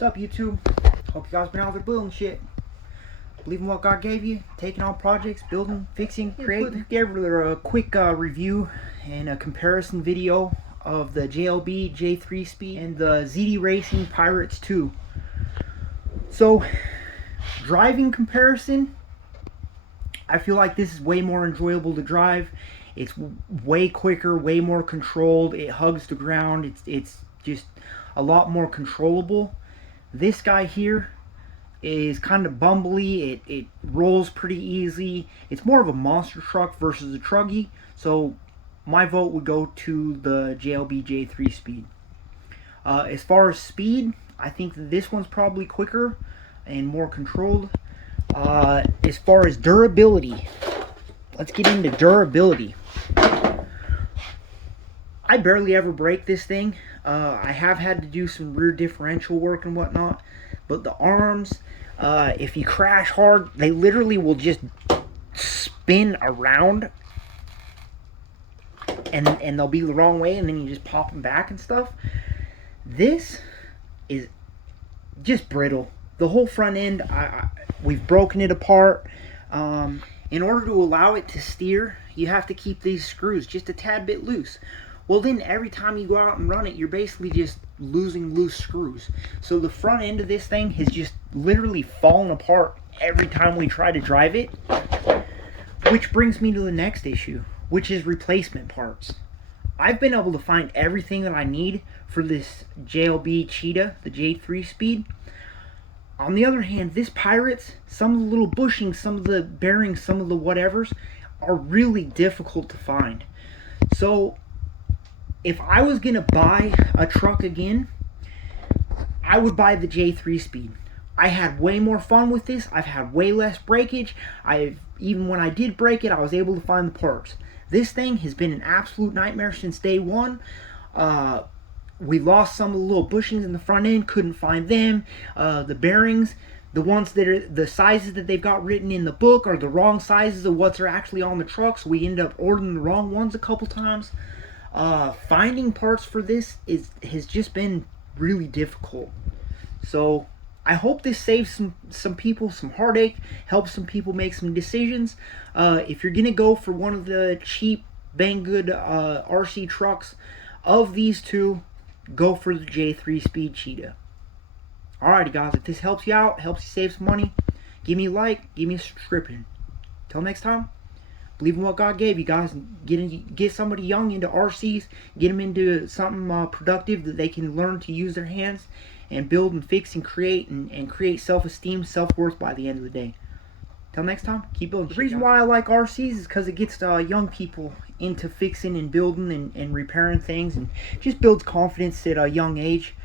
What's up, YouTube? Hope you guys been out there building shit. Believing what God gave you, taking on projects, building, fixing, creating. Gave her a quick review and a comparison video of the JLB J3 Speed and the ZD Racing Pirates 2. So, driving comparison, I feel like this is way more enjoyable to drive. It's way quicker, way more controlled. It hugs the ground. It's just a lot more controllable. This guy here is kind of bumbly. It rolls pretty easy. It's more of a monster truck versus a truggy. So my vote would go to the JLB J3 Speed. As far as speed, I think that this one's probably quicker and more controlled. As far as durability, let's get into durability. I barely ever break this thing. I have had to do some rear differential work and whatnot, but the arms, if you crash hard, they literally will just spin around and they'll be the wrong way, and then you just pop them back and stuff. This is just brittle. The whole front end, we've broken it apart. In order to allow it to steer, you have to keep these screws just a tad bit loose. Well, then every time you go out and run it, you're basically just losing loose screws. So the front end of this thing has just literally fallen apart every time we try to drive it. Which brings me to the next issue, which is replacement parts. I've been able to find everything that I need for this JLB Cheetah, the J3 Speed. On the other hand, this Pirates, some of the little bushings, some of the bearings, some of the whatevers are really difficult to find. So if I was going to buy a truck again, I would buy the J3 Speed. I had way more fun with this. I've had way less breakage. Even when I did break it, I was able to find the parts. This thing has been an absolute nightmare since day one. We lost some of the little bushings in the front end, couldn't find them. The bearings, the ones that are the sizes that they've got written in the book are the wrong sizes of what's are actually on the truck, so we ended up ordering the wrong ones a couple times. Finding parts for this has just been really difficult. So I hope this saves some people some heartache, helps some people make some decisions. If you're gonna go for one of the cheap, bang good RC trucks, of these two, go for the J3 Speed Cheetah. Alrighty guys, if this helps you out, helps you save some money, give me a like, give me a subscription. Till next time, believe in what God gave you guys. Get somebody young into RCs, get them into something productive that they can learn to use their hands and build and fix and create and create self-esteem, self-worth by the end of the day. Till next time, keep building. The reason why I like RCs is because it gets young people into fixing and building and repairing things, and just builds confidence at a young age.